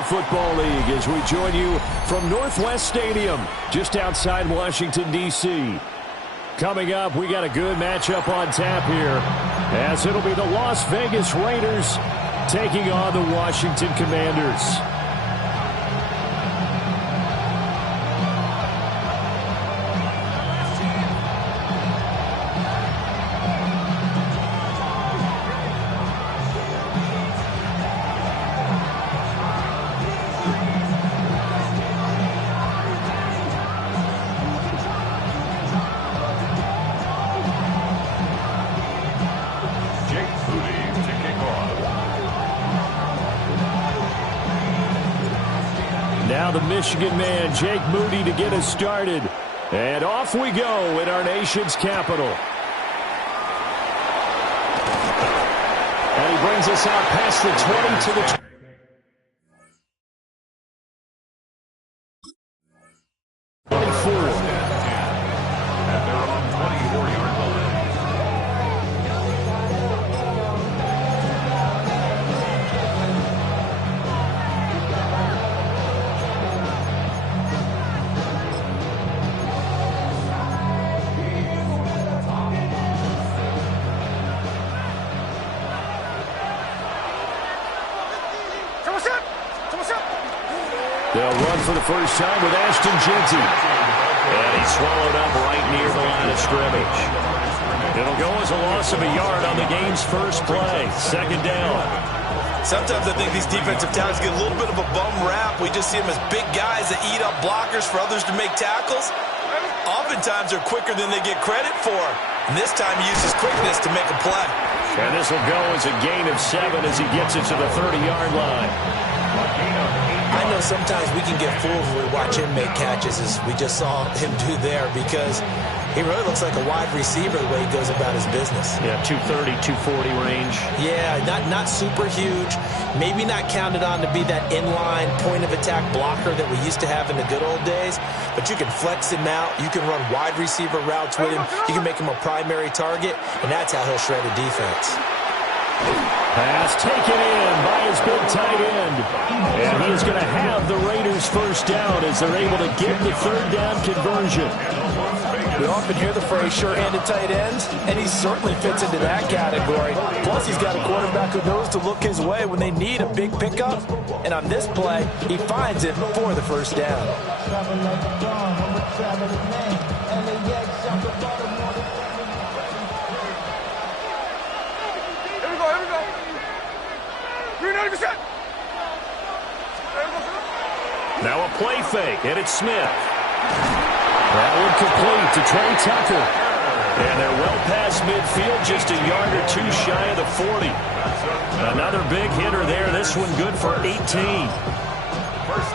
Football League as we join you from Northwest Stadium, just outside Washington, D.C. Coming up, we got a good matchup on tap here, as it'll be the Las Vegas Raiders taking on the Washington Commanders. Now the Michigan man, Jake Moody, to get us started. And off we go in our nation's capital. And he brings us out past the 20 to the 24. At their own 24-yard line. They'll run for the first time with Ashton Jeanty. And he's swallowed up right near the line of scrimmage. It'll go as a loss of a yard on the game's first play. Second down. Sometimes I think these defensive tackles get a little bit of a bum rap. We just see them as big guys that eat up blockers for others to make tackles. Oftentimes they're quicker than they get credit for. And this time he uses quickness to make a play. And this will go as a gain of 7 as he gets it to the 30-yard line. I know sometimes we can get fooled when we watch him make catches, as we just saw him do there, because he really looks like a wide receiver the way he goes about his business. Yeah, 230, 240 range. Yeah, not super huge. Maybe not counted on to be that inline point-of-attack blocker that we used to have in the good old days, but you can flex him out. You can run wide receiver routes with him. You can make him a primary target, and that's how he'll shred a defense. Pass taken in by his big tight end. And he is going to have the Raiders first down as they're able to get the third down conversion. We often hear the phrase sure-handed tight ends, and he certainly fits into that category. Plus, he's got a quarterback who knows to look his way when they need a big pickup. And on this play, he finds it for the first down. Now a play fake, and it's Smith. That one complete to Trey Tucker. And they're well past midfield, just a yard or two shy of the 40. Another big hitter there. This one good for 18.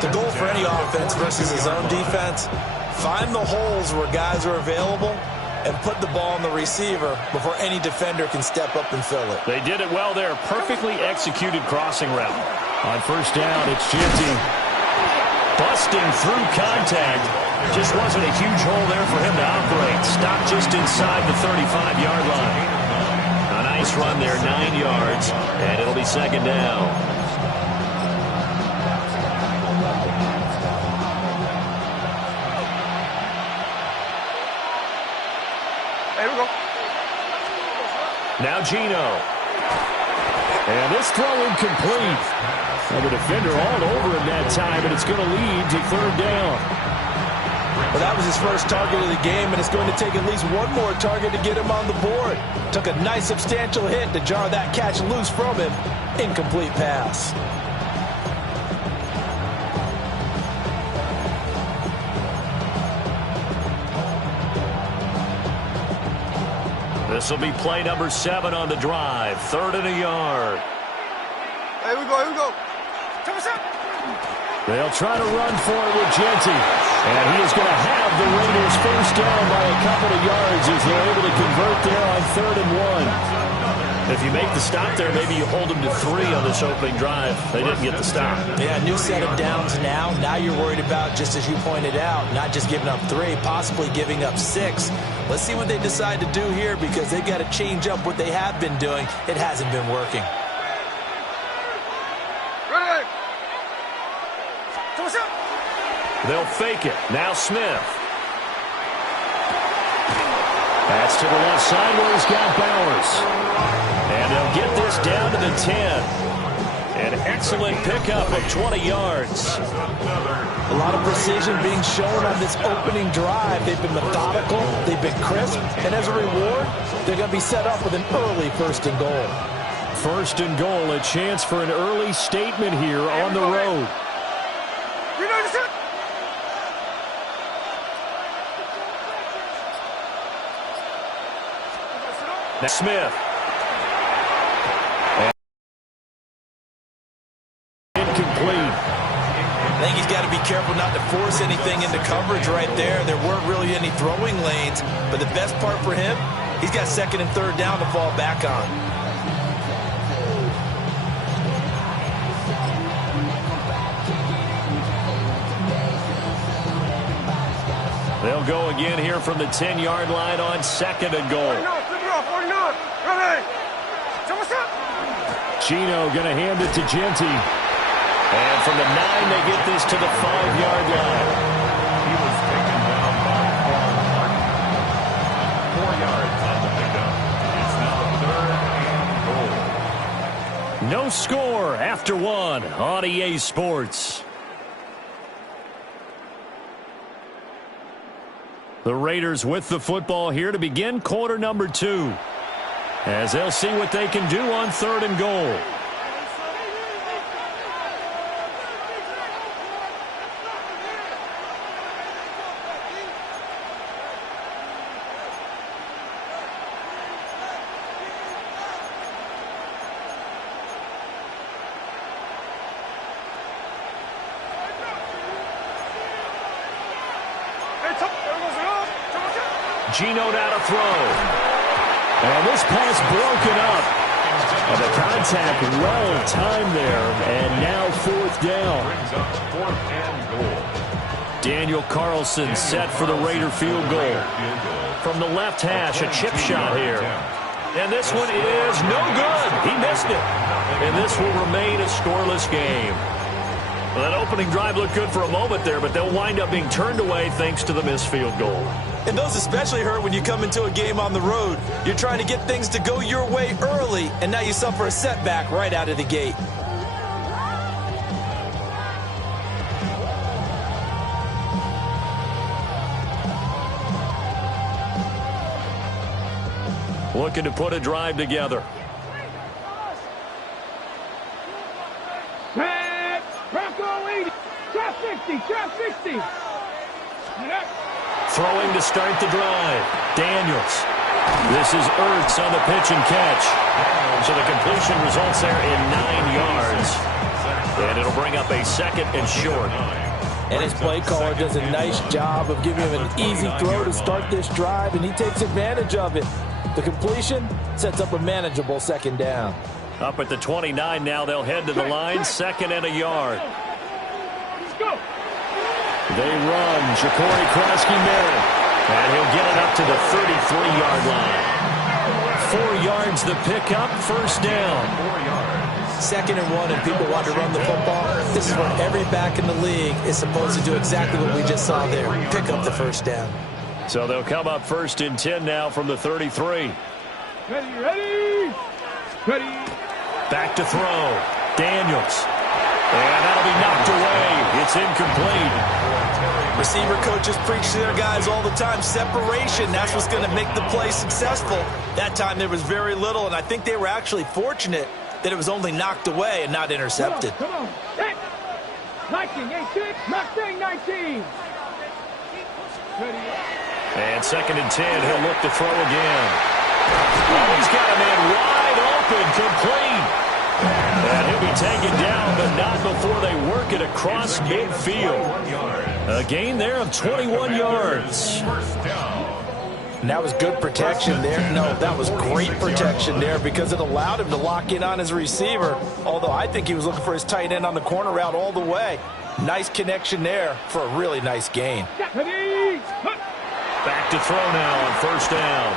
The goal for any offense versus his own defense, find the holes where guys are available and put the ball on the receiver before any defender can step up and fill it. They did it well there. Perfectly executed crossing route. On first down, it's Jeanty. Busting through contact. Just wasn't a huge hole there for him to operate. Stopped just inside the 35-yard line. A nice run there, 9 yards, and it'll be second down. Here we go. Now Geno. And this throw incomplete. And the defender all over him that time, and it's going to lead to third down. Well, that was his first target of the game, and it's going to take at least one more target to get him on the board. Took a nice substantial hit to jar that catch loose from him. Incomplete pass. This will be play number 7 on the drive. 3rd and a yard. Here we go, here we go. They'll try to run for it with Jeanty. And he is going to have the Raiders first down by a couple of yards as they're able to convert there on 3rd and 1. If you make the stop there, maybe you hold them to 3 on this opening drive. They didn't get the stop. Yeah, new set of downs now. Now you're worried about, just as you pointed out, not just giving up 3, possibly giving up 6. Let's see what they decide to do here, because they've got to change up what they have been doing. It hasn't been working. Ready. They'll fake it. Now Smith. That's to the left side where he's got Bowers. And they'll get this down to the 10. An excellent pickup of 20 yards. A lot of precision being shown on this opening drive. They've been methodical, they've been crisp, and as a reward, they're going to be set up with an early 1st and goal. 1st and goal, a chance for an early statement here on the road. Now Smith. Incomplete. I think he's got to be careful not to force anything into coverage right there. There weren't really any throwing lanes, but the best part for him, he's got 2nd and 3rd down to fall back on. They'll go again here from the 10-yard line on 2nd and goal. Gino going to hand it to Genty. And from the 9, they get this to the 5-yard line. He was taken down by Paul Martin. 4 yards on the pickup. It's now 3rd and goal. No score after 1 on EA Sports. The Raiders with the football here to begin quarter number 2. As they'll see what they can do on 3rd and goal. Gino now to throw. And this pass broken up. And the contact well timed there. And now 4th down. Brings up 4th and goal. Daniel Carlson set for the Raider field goal. From the left hash, a chip shot here. And this one is no good. He missed it. And this will remain a scoreless game. Well, that opening drive looked good for a moment there, but they'll wind up being turned away thanks to the missed field goal. And those especially hurt when you come into a game on the road. You're trying to get things to go your way early, and now you suffer a setback right out of the gate. Looking to put a drive together. Throwing to start the drive. Daniels. This is Ertz on the pitch and catch. So the completion results there in 9 yards. And it'll bring up a 2nd and short. And his play caller does a nice job of giving him an easy throw to start this drive, and he takes advantage of it. The completion sets up a manageable 2nd down. Up at the 29 now, they'll head to the line, 2nd and a yard. They run. Ja'Cory Krosky-Merritt. And he'll get it up to the 33-yard line. 4 yards the pickup, 1st down. 2nd and 1, and people want to run the football. This is where every back in the league is supposed to do exactly what we just saw there. Pick up the 1st down. So they'll come up 1st and 10 now from the 33. Ready. Back to throw. Daniels. And that'll be knocked away. It's incomplete. Receiver coaches preach to their guys all the time. Separation, that's what's going to make the play successful. That time there was very little, and I think they were actually fortunate that it was only knocked away and not intercepted. Come on. 19, 18, 19. And 2nd and 10, he'll look to throw again. Oh, he's got a man wide open, complete. And he'll be taken down, but not before they work it across midfield. A gain there of 21 yards. And that was good protection there. No, that was great protection there because it allowed him to lock in on his receiver. Although I think he was looking for his tight end on the corner route all the way. Nice connection there for a really nice gain. Back to throw now on 1st down.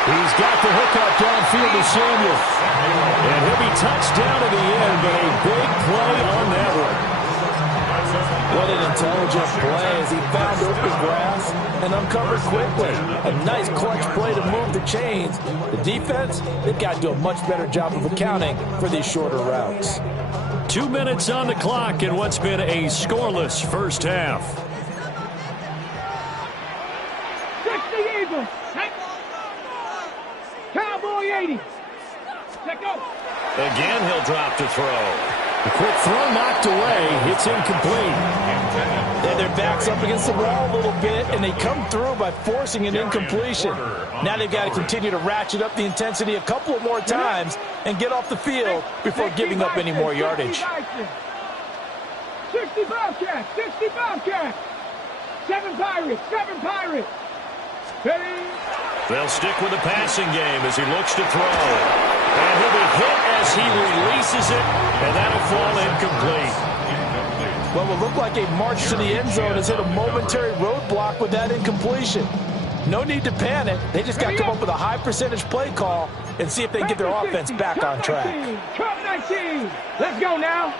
He's got the hookup downfield to Samuel. And he'll be touched down to the end, but a big play on that one. What an intelligent play as he found open grass and uncovered quickly. A nice clutch play to move the chains. The defense, they've got to do a much better job of accounting for these shorter routes. 2 minutes on the clock in what's been a scoreless first half. 60 Eagles. Cowboy 80. Let go. Again, he'll drop to throw. The quick throw knocked away. It's incomplete. And their back's up against the wall a little bit, and they come through by forcing an incompletion. Now they've got to continue to ratchet up the intensity a couple of more times and get off the field before giving up any more yardage. 60 Bobcats, 60 Bobcats. 7 Pirates, 7 Pirates. Ready? They'll stick with the passing game as he looks to throw. And he'll be hit as he releases it, and that'll fall incomplete. Well, what looked like a march to the end zone has hit a momentary roadblock with that incompletion. No need to panic. They just got to come up with a high percentage play call and see if they can get their offense back on track. 12-19. Let's go now.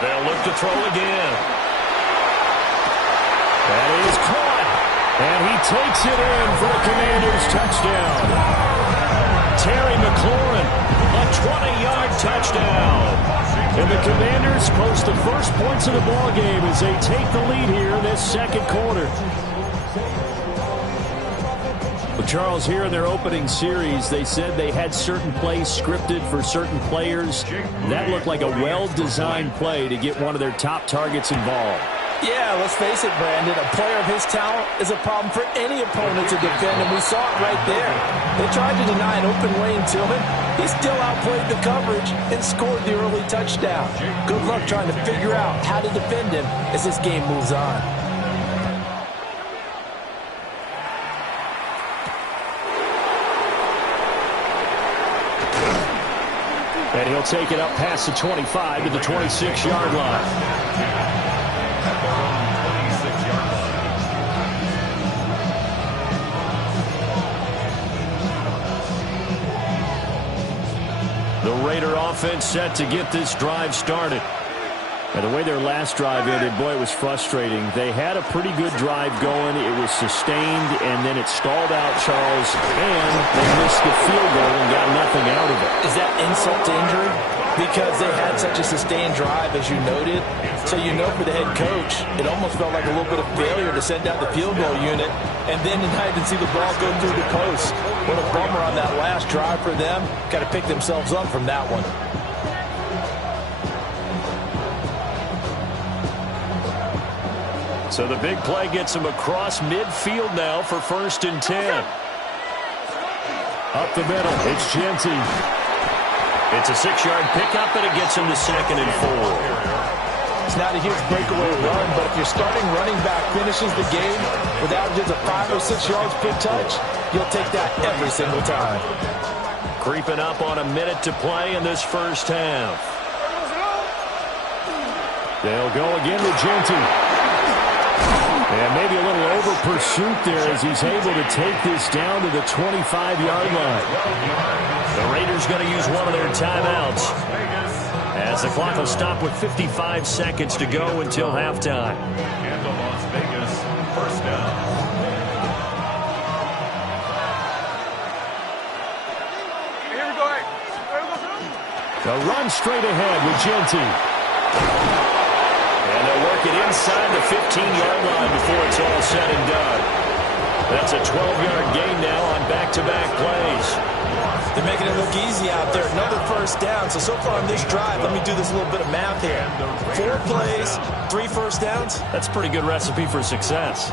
They'll look to throw again. That is caught. And he takes it in for the Commanders' touchdown. Terry McLaurin, a 20-yard touchdown. And the Commanders post the first points of the ballgame as they take the lead here in this second quarter. Well, Charles, here in their opening series, they said they had certain plays scripted for certain players. That looked like a well-designed play to get one of their top targets involved. Yeah, let's face it, Brandon. A player of his talent is a problem for any opponent to defend, and we saw it right there. They tried to deny an open lane to him. He still outplayed the coverage and scored the early touchdown. Good luck trying to figure out how to defend him as this game moves on. And he'll take it up past the 25 to the 26-yard line. The Raider offense set to get this drive started. And the way their last drive ended, boy, it was frustrating. They had a pretty good drive going. It was sustained, and then it stalled out, Charles, and they missed the field goal and got nothing out of it. Is that insult to injury? Because they had such a sustained drive, as you noted. So you know for the head coach, it almost felt like a little bit of failure to send out the field goal unit and then not even see the ball go through the post. What a bummer on that last drive for them. Got to pick themselves up from that one. So the big play gets him across midfield now for 1st and 10. Up the middle, it's Genty. It's a 6-yard pickup, and it gets him to 2nd and 4. It's not a huge breakaway run, but if your starting running back finishes the game with averages of 5 or 6 yards per touch, you'll take that every single time. Creeping up on a minute to play in this first half. They'll go again with Genty. And maybe a little over pursuit there as he's able to take this down to the 25-yard line. The Raiders going to use one of their timeouts as the clock will stop with 55 seconds to go until halftime. And the Las Vegas first down. A run straight ahead with Genty. And they'll work it inside the 15-yard line before it's all said and done. That's a 12-yard gain now on back-to-back plays. They're making it look easy out there. Another first down. So far on this drive, let me do this little bit of math here. 4 plays, 3 first downs. That's a pretty good recipe for success.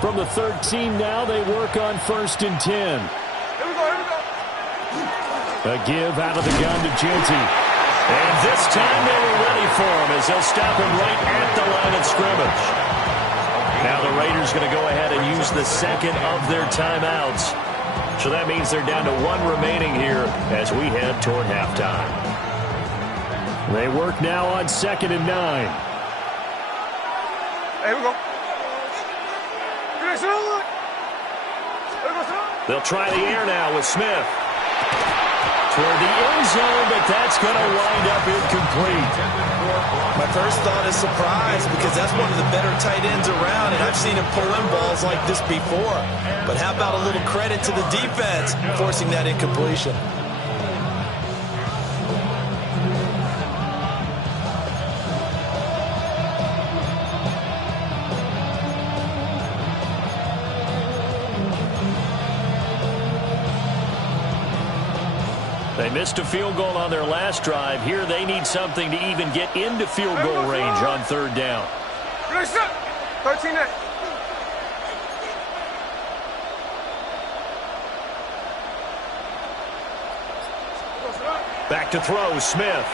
From the 13 now, they work on 1st and 10. Here we go. A give out of the gun to Genty. And this time they were ready for him as they'll stop him right at the line of scrimmage. Now the Raiders going to go ahead and use the second of their timeouts. So that means they're down to 1 remaining here as we head toward halftime. They work now on 2nd and 9. Here we go. They'll try the air now with Smith. toward the end zone, but that's going to wind up incomplete. My first thought is surprise, because that's one of the better tight ends around, and I've seen him pull in balls like this before. But how about a little credit to the defense forcing that incompletion? They missed a field goal on their last drive. Here they need something to even get into field goal range on third down. 13-8. Back to throw, Smith.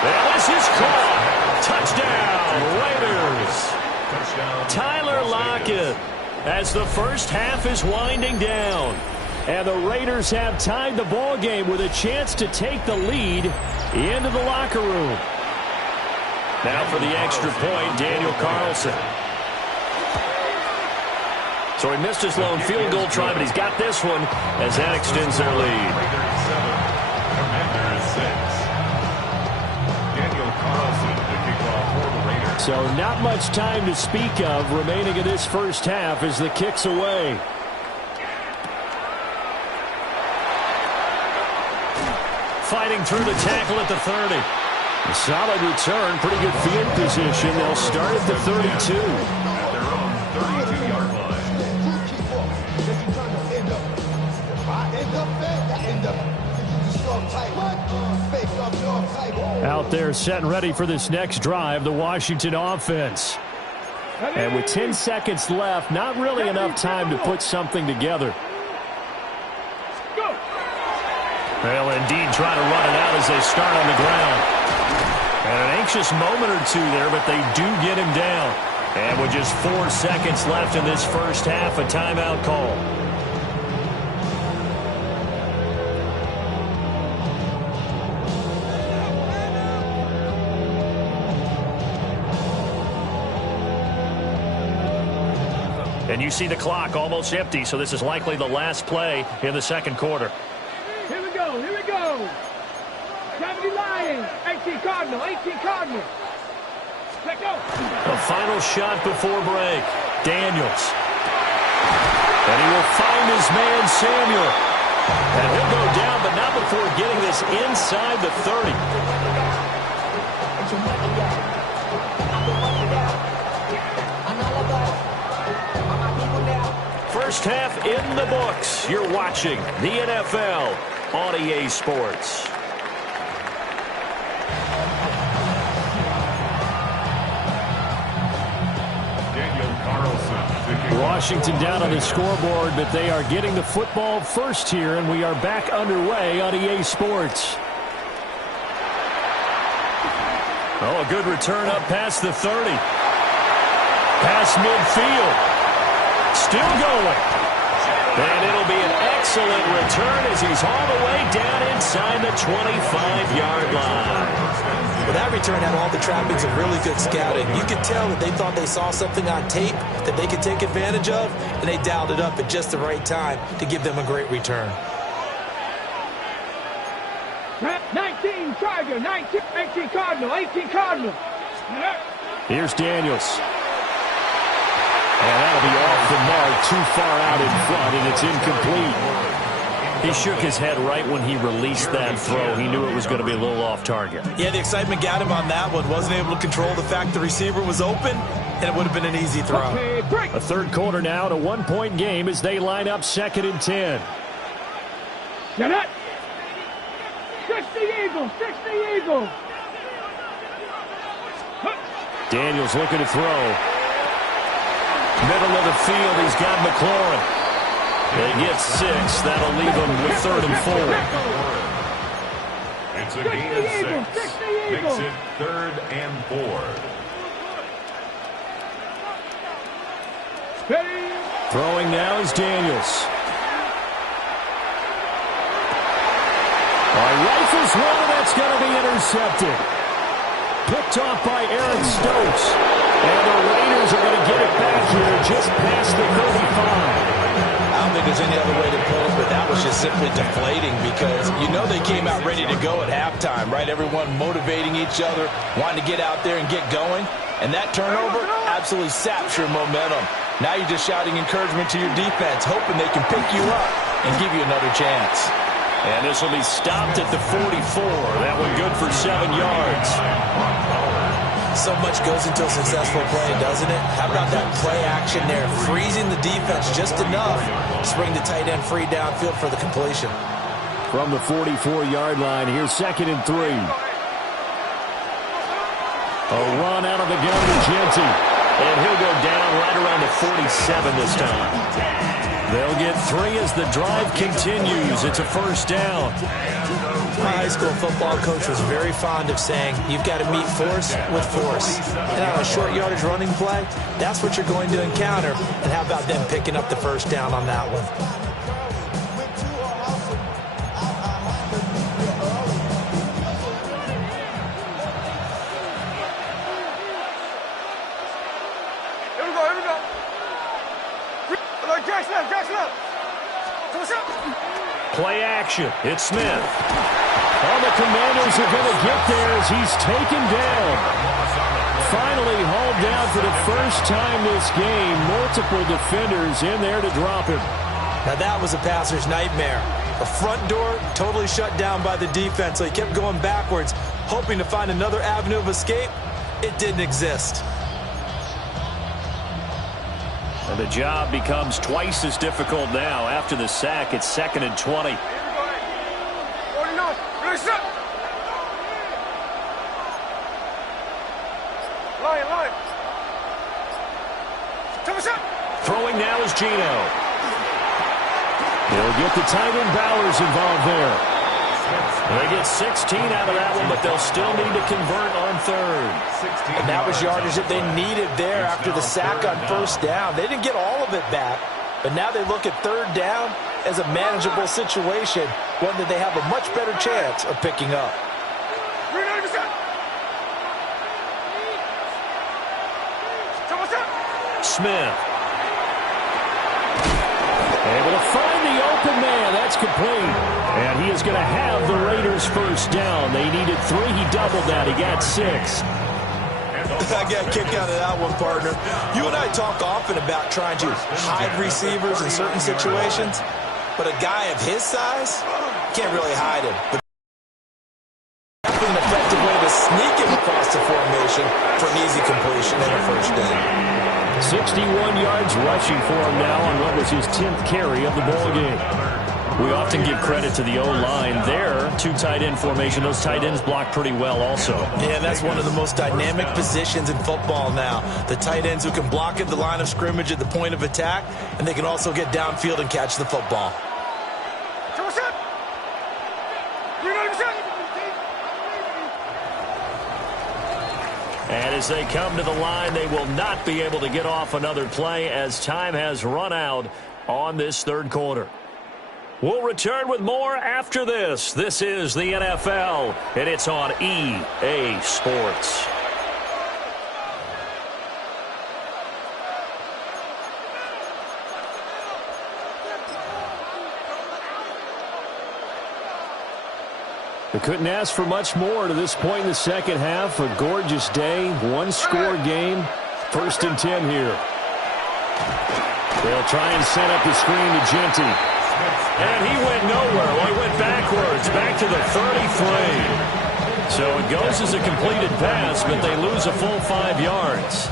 And this is caught. Touchdown, Raiders. Tyler Lockett as the first half is winding down. And the Raiders have tied the ball game with a chance to take the lead into the locker room. Now for the extra point, Daniel Carlson. So he missed his lone field goal try, but he's got this one as that extends their lead. Raiders 7, Commanders 6. Daniel Carlson to kick off for the Raiders. So not much time to speak of remaining in this first half as the kick's away. Fighting through the tackle at the 30. A solid return, pretty good field position. They'll start at the 32. At their own 32-yard line. Out there set and ready for this next drive, the Washington offense. And with 10 seconds left, not really enough time to put something together. Well, indeed, trying to run it out as they start on the ground. And an anxious moment or two there, but they do get him down. And with just 4 seconds left in this first half, a timeout call. And you see the clock almost empty, so this is likely the last play in the second quarter. Here we go. 70 Lions, 18 Cardinal, 18 Cardinal. Let go. A final shot before break. Daniels. And he will find his man, Samuel. And he'll go down, but not before getting this inside the 30. First half in the books. You're watching the NFL on EA Sports. Washington down on the scoreboard, but they are getting the football first here, and we are back underway on EA Sports. Oh, a good return up past the 30. Past midfield. Still going. And it'll be an excellent return as he's all the way down inside the 25-yard line. Well, that return had all the trappings of really good scouting. You could tell that they thought they saw something on tape that they could take advantage of, and they dialed it up at just the right time to give them a great return. 19 Charger, 19, 18 Cardinal, 18 Cardinal. Here's Daniels. And that'll be off the mark, too far out in front, and it's incomplete. He shook his head right when he released that throw. He knew it was going to be a little off target. Yeah, the excitement got him on that one. Wasn't able to control the fact the receiver was open, and it would have been an easy throw. A third quarter now, and a one-point game as they line up 2nd and 10. Get it. 60 Eagles, 60 Eagles. Daniels looking to throw. Middle of the field, he's got McLaurin. They get 6. That'll leave him with 3rd and 4. It's a gain of 6. Makes it 3rd and 4. Throwing now is Daniels. Rifles one, and that's going to be intercepted. Picked off by Aaron Stokes. And the Raiders are going to get it back here just past the 35. don't think there's any other way to put it, but that was just simply deflating because you know they came out ready to go at halftime, right? Everyone motivating each other, wanting to get out there and get going. And that turnover absolutely saps your momentum. Now you're just shouting encouragement to your defense, hoping they can pick you up and give you another chance. And this will be stopped at the 44. That one good for 7 yards. So much goes into a successful play, doesn't it? How about that play action there, freezing the defense just enough to bring the tight end free downfield for the completion. From the 44-yard line, here's 2nd and 3. A run out of the gun to Jeanty. And he'll go down right around the 47 this time. They'll get 3 as the drive continues. It's a first down. My high school football coach was very fond of saying, you've got to meet force with force. And on a short yardage running play, that's what you're going to encounter. And how about them picking up the first down on that one? Play action. It's Smith. All the Commanders are going to get there as he's taken down. Finally hauled down for the first time this game. Multiple defenders in there to drop him. Now that was a passer's nightmare. The front door totally shut down by the defense, so he kept going backwards, hoping to find another avenue of escape. It didn't exist. And the job becomes twice as difficult now. After the sack, it's 2nd and 20. Throwing now is Geno. He'll get the tight end Bowers involved there. They get 16 out of that one, but they'll still need to convert on 3rd. And that was yardage that they needed there after the sack on first down. They didn't get all of it back, but now they look at 3rd down as a manageable situation, one that they have a much better chance of picking up. Smith. Able to find the open man. That's complete. And he is going to have the Raiders first down. They needed 3. He doubled that. He got 6. I got a kick out of that one, partner. You and I talk often about trying to hide receivers in certain situations, but a guy of his size can't really hide him. But an effective way to sneak him across the formation for an easy completion and a first down. 61 yards rushing for him now on what was his 10th carry of the ball game. We often give credit to the O-line there. 2 tight end formation. Those tight ends block pretty well also. Yeah, that's one of the most dynamic positions in football now. The tight ends who can block at the line of scrimmage at the point of attack, and they can also get downfield and catch the football. And as they come to the line, they will not be able to get off another play as time has run out on this 3rd quarter. We'll return with more after this. This is the NFL, and it's on EA Sports. They couldn't ask for much more to this point in the second half. A gorgeous day, 1-score game. 1st and 10 here. They'll try and set up the screen to Jeanty. And he went nowhere. Well, he went backwards, back to the 33. So it goes as a completed pass, but they lose a full 5 yards.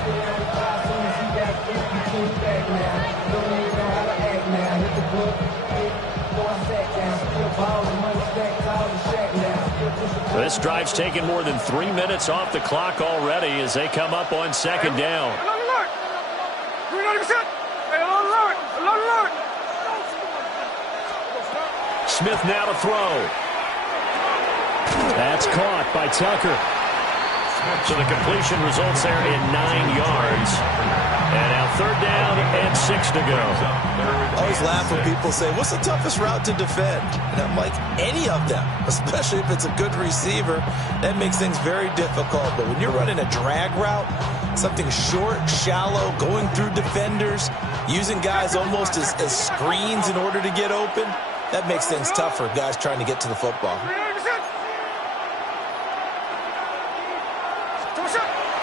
This drive's taken more than 3 minutes off the clock already as they come up on 2nd down. Smith now to throw. That's caught by Tucker. So the completion results there in 9 yards. And now 3rd down and 6 to go. I always laugh when people say, what's the toughest route to defend? And I'm like, any of them, especially if it's a good receiver. That makes things very difficult. But when you're running a drag route, something short, shallow, going through defenders, using guys almost as screens in order to get open. That makes things tough for guys trying to get to the football.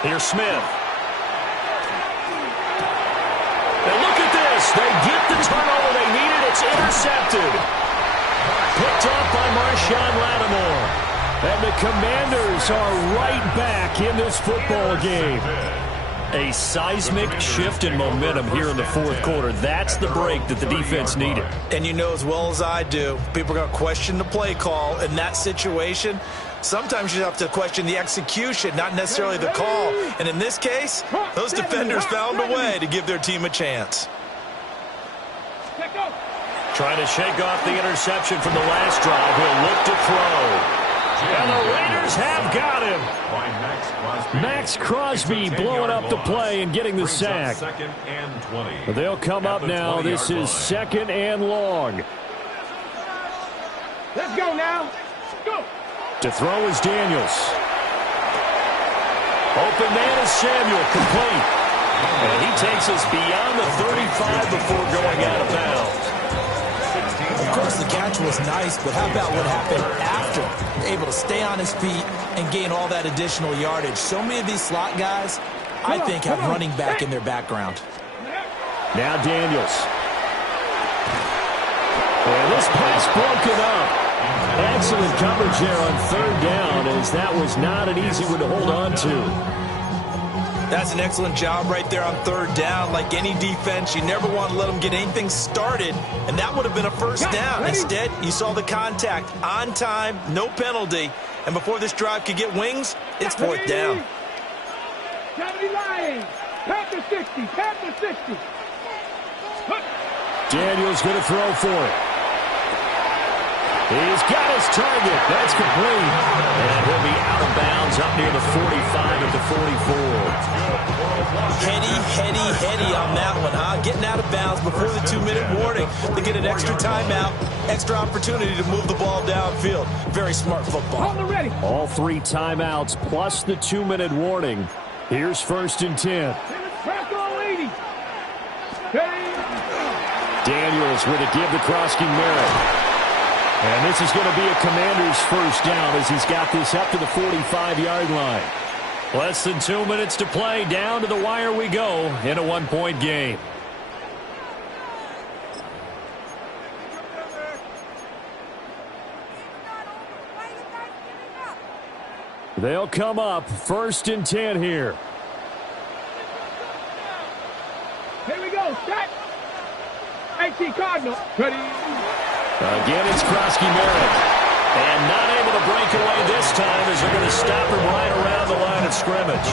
Here's Smith. And look at this. They get the turnover they needed. It's intercepted. Picked up by Marshawn Lattimore. And the Commanders are right back in this football game. A seismic shift in momentum here in the fourth quarter. That's the break that the defense needed. And you know as well as I do, people are going to question the play call in that situation. Sometimes you have to question the execution, not necessarily the call. And in this case, those defenders found a way to give their team a chance. Trying to shake off the interception from the last drive. He'll look to throw. And the Raiders have got him. Max Crosby blowing up the play and getting the sack. They'll come up now. This is 2nd and long. Let's go now. Go. To throw is Daniels. Open man is Samuel, complete. And he takes us beyond the 35 before going out of bounds. Of course, the catch was nice, but how about what happened after? Able to stay on his feet and gain all that additional yardage. So many of these slot guys, I think, have running back in their background. Now Daniels. And this pass broken up. Excellent coverage there on 3rd down, as that was not an easy one to hold on to. That's an excellent job right there on 3rd down. Like any defense, you never want to let them get anything started, and that would have been a first down. Instead, you saw the contact on time, no penalty, and before this drive could get wings, it's 4th down. 70 Lions. Panther 60. Panther 60. Daniels going to throw for it. He's got his target. That's complete. And he'll be out of bounds up near the 45 at the 44. Heady on that one, huh? Getting out of bounds before the 2-minute warning. They get an extra timeout, extra opportunity to move the ball downfield. Very smart football. All 3 timeouts plus the 2-minute warning. Here's 1st and 10. Daniels with a give to Krosky Merritt. And this is going to be a Commander's first down as he's got this up to the 45-yard line. Less than 2 minutes to play. Down to the wire we go in a 1-point game. They'll come up 1st and 10 here. Here we go. Set. AC Cardinal. Ready. Again, it's Krosky Merritt. And not able to break away this time as they're going to stop him right around the line of scrimmage.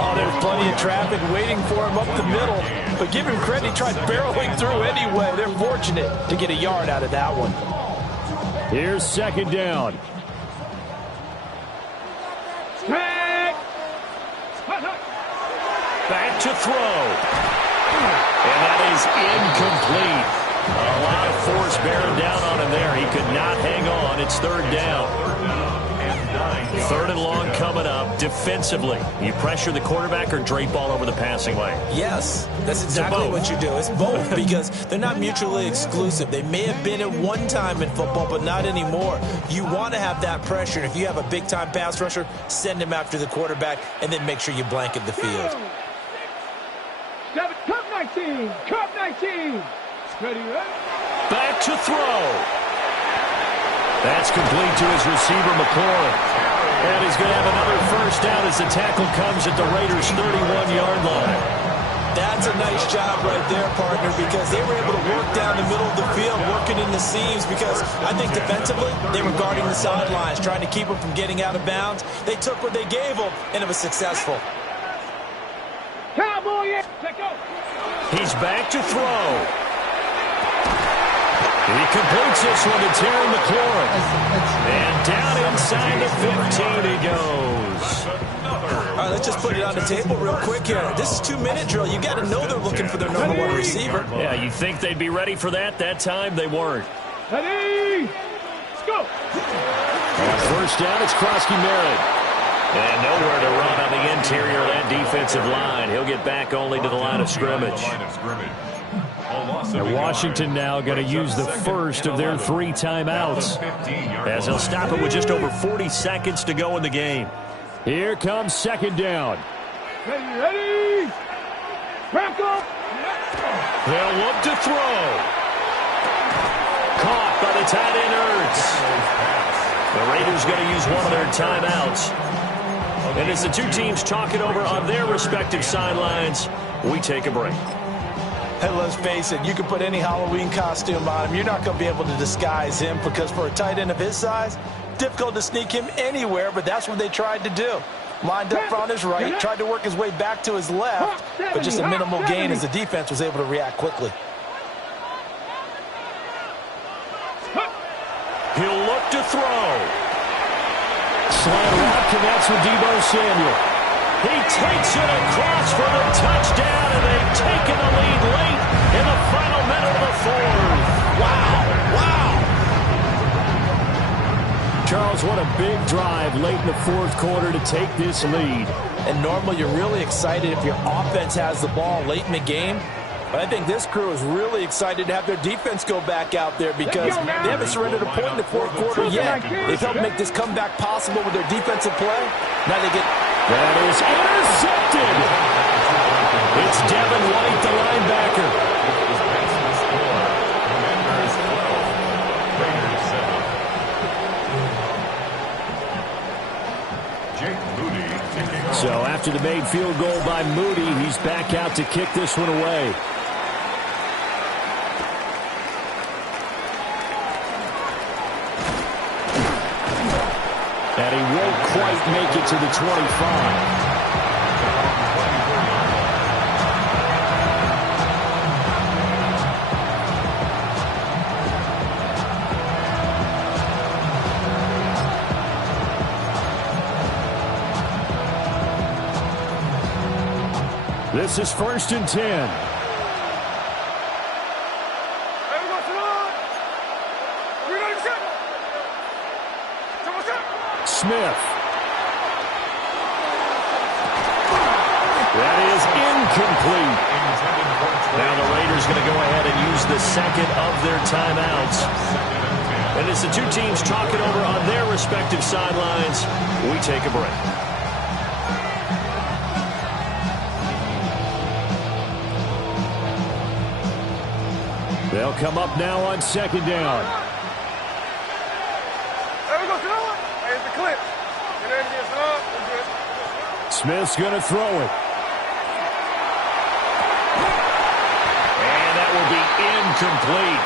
Oh, there's plenty of traffic waiting for him up the middle. But give him credit, he tried barreling through anyway. They're fortunate to get a yard out of that one. Here's 2nd down. Back to throw. And that is incomplete. A lot of force bearing down on him there. He could not hang on. It's 3rd down. 3rd and long coming up. Defensively, you pressure the quarterback or drape all over the passing lane? Yes, that's exactly what you do. It's both because they're not mutually exclusive. They may have been at one time in football, but not anymore. You want to have that pressure. If you have a big-time pass rusher, send him after the quarterback, and then make sure you blanket the field. Cup 19. Cup 19. Ready, ready. Back to throw. That's complete to his receiver, McLaurin. And he's going to have another first down as the tackle comes at the Raiders' 31-yard line. That's a nice job right there, partner, because they were able to work down the middle of the field, working in the seams, because I think defensively they were guarding the sidelines, trying to keep them from getting out of bounds. They took what they gave them, and it was successful. Cowboy, he's back to throw. He completes this one to Terry McLaurin. And down inside the 15 he goes. All right, let's just put it on the table real quick here. This is 2-minute drill. You got to know they're looking for their number 1 receiver. Yeah, you think they'd be ready for that? That time they weren't. Ready, go. On 1st down, it's Krosky Merritt. And nowhere to run on the interior of that defensive line. He'll get back only to the line of scrimmage. And Washington now going to use the first of their 3 timeouts, as they'll stop it with just over 40 seconds to go in the game. Here comes second down. Ready? Back up. They'll look to throw. Caught by the tight end Ertz. The Raiders going to use one of their timeouts. And as the two teams talk it over on their respective sidelines, we take a break. Hey, let's face it, you can put any Halloween costume on him. You're not going to be able to disguise him because for a tight end of his size, difficult to sneak him anywhere, but that's what they tried to do. Lined up on his right, tried to work his way back to his left, but just a minimal gain as the defense was able to react quickly. He'll look to throw. Slant route connects with Deebo Samuel. He takes it across for the touchdown, and they've taken the lead late in the final minute of the fourth. Wow. Charles, what a big drive late in the fourth quarter to take this lead. And normally you're really excited if your offense has the ball late in the game. But I think this crew is really excited to have their defense go back out there because they haven't surrendered a point in the fourth quarter yet. They've helped make this comeback possible with their defensive play. Now they get... That is intercepted. It's Devin White, the linebacker. So after the made field goal by Moody, he's back out to kick this one away. And he won't quite make it to the 25. This is 1st and 10. Smith. That is incomplete. Now the Raiders going to go ahead and use the second of their timeouts. And as the two teams talk it over on their respective sidelines, we take a break. They'll come up now on second down. Smith's going to throw it. And that will be incomplete.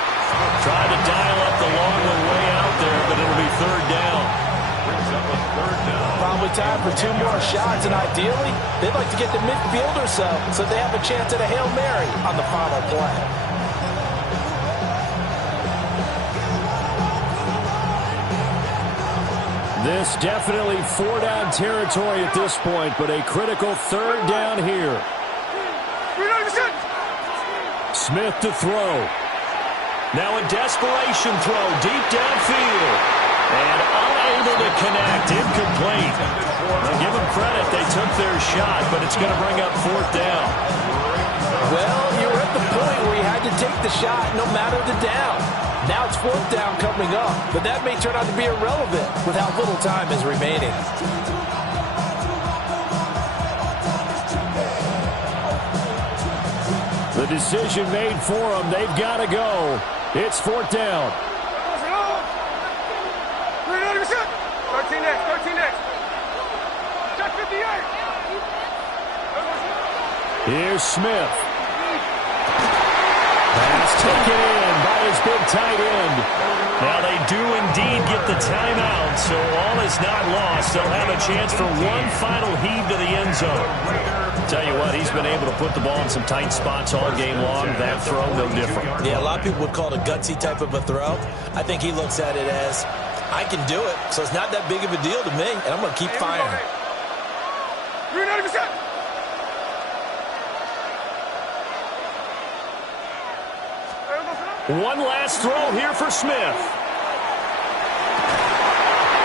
Trying to dial up the long one way out there, but it'll be third down. Probably time for 2 more shots, and ideally, they'd like to get to midfield or so they have a chance at a Hail Mary on the final play. This definitely 4-down territory at this point, but a critical third down here. Smith to throw. Now a desperation throw deep downfield. And unable to connect, incomplete. Give them credit, they took their shot, but it's going to bring up 4th down. Well, you're at the point where you had to take the shot no matter the down. Now it's 4th down coming up, but that may turn out to be irrelevant with how little time is remaining. The decision made for them. They've got to go. It's 4th down. 13 next. Check 58. Here's Smith. Pass taken in by his big tight end. Now they do indeed get the timeout, so all is not lost. They'll have a chance for one final heave to the end zone. Tell you what, he's been able to put the ball in some tight spots all game long. That throw, no different. Yeah, a lot of people would call it a gutsy type of a throw. I think he looks at it as, I can do it, so it's not that big of a deal to me, and I'm going to keep firing. 390%. One last throw here for Smith.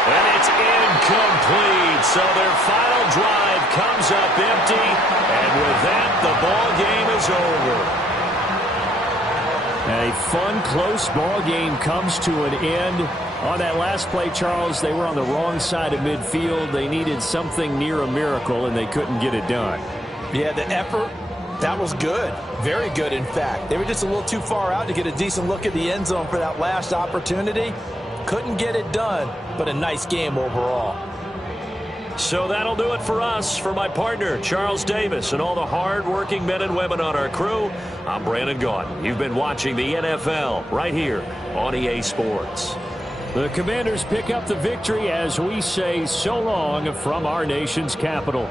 And it's incomplete. so their final drive comes up empty, and with that, the ball game is over. A fun, close ball game comes to an end. On that last play, Charles, they were on the wrong side of midfield. They needed something near a miracle, and they couldn't get it done. Yeah, the effort, that was good. Very good, in fact. They were just a little too far out to get a decent look at the end zone for that last opportunity. Couldn't get it done, but a nice game overall. So that'll do it for us. For my partner, Charles Davis, and all the hard-working men and women on our crew, I'm Brandon Gaudin. You've been watching the NFL right here on EA Sports. The Commanders pick up the victory as we say so long from our nation's capital.